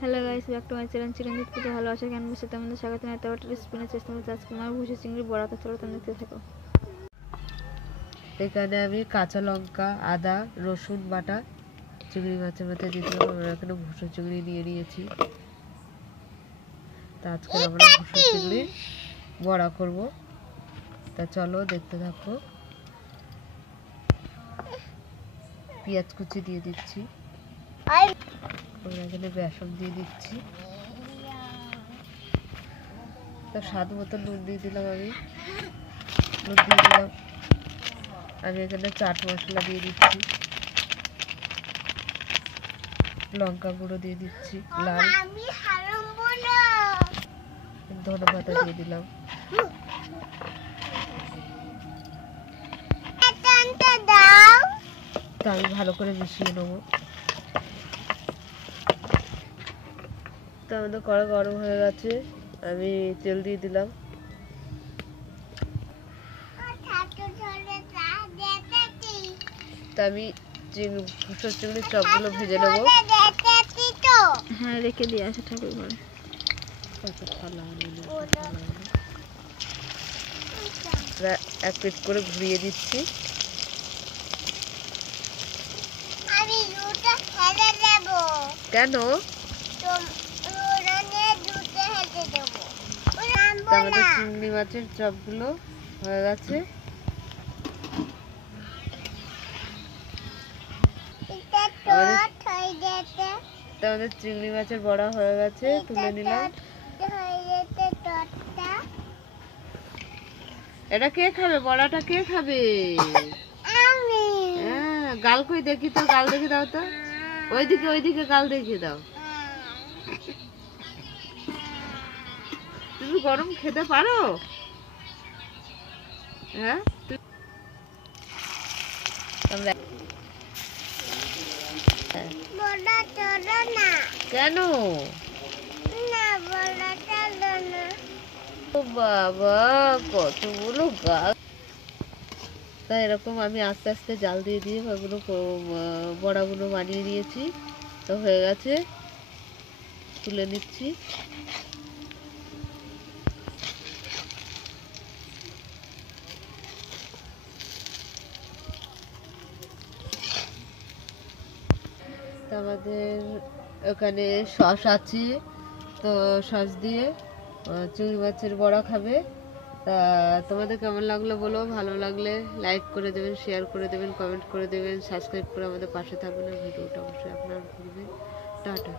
Hello guys, back to my channel Chiranjit Puja. ভালো আছে কেন বসে তোমাদের স্বাগত জানাই। একটা রেসিপি চেষ্টা করতে আজকে আমার ভুষি চিংড়ি বড়া। তো চলো তোমরা দেখতে থাকো। এখানে আমি কাঁচা লঙ্কা, আদা, রসুন বাটা চিংড়ি মাছের মধ্যে দিয়ে দিলাম। আমরা এখানে ভুষো চিংড়ি নিয়ে নিয়েছি। তা আজকে আমরা ভুষো চিংড়ি বড়া করব। তা চলো দেখতে থাকো। পেঁয়াজ কুচি দিয়ে দিচ্ছি, আমরা এখানে বেসন দিয়ে দিচ্ছি, তো স্বাদ মতো নুন দিয়ে দিলাম। আমি এখানে চাট মশলা দিয়ে দিচ্ছি, লঙ্কা গুঁড়ো দিয়ে দিচ্ছি, লাল ধনে পাতা দিয়ে দিলাম। তো আমি ভালো করে মিশিয়ে নেবো। তো আমাদের কড়া গরম হয়ে গেছে, আমি তেল দিয়ে দিলাম। তো আমি ভুষো চিংড়ির চপগুলো ভেজে নেবো। হ্যাঁ, রেখে দিয়ে আসে ঠাকুর ঘরে। এক পিট করে ঘুরিয়ে দিচ্ছি। কেন? আমাদের চিংড়ি মাছের চপগুলো হয়ে গেছে। আমাদের চিংড়ি মাছের বড়া হয়ে গেছে, তুলে নিলাম। এটা কে খাবে? বড়াটা কে খাবে? হ্যাঁ, গাল কই দেখি তো, গাল দেখে দাও তো। ওইদিকে গাল দেখিয়ে দাও। তুমি গরম খেতে পারো? হ্যাঁ, কেন? ও বাবা, কতগুলো গাল। তাই এরকম আমি আস্তে আস্তে জাল দিয়ে দিয়ে ওগুলো বড়াগুলো বানিয়ে নিয়েছি। তো হয়ে গেছে, তুলে নিচ্ছি। আমাদের ওখানে সস আছে, তো সস দিয়ে চিংড়ি মাছের বড়া খাবে। তা তোমাদের কেমন লাগলো বলো। ভালো লাগলে লাইক করে দেবেন, শেয়ার করে দেবেন, কমেন্ট করে দেবেন, সাবস্ক্রাইব করে আমাদের পাশে থাকবেন। আর ভিডিওটা অবশ্যই আপনারা ঘুরবেন। টাটা।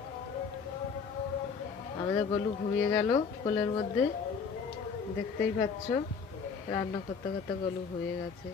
আমাদের গলু ঘুমিয়ে গেল কোলের মধ্যে, দেখতেই পাচ্ছ। রান্না করতে করতে গলু ঘুমিয়ে গেছে।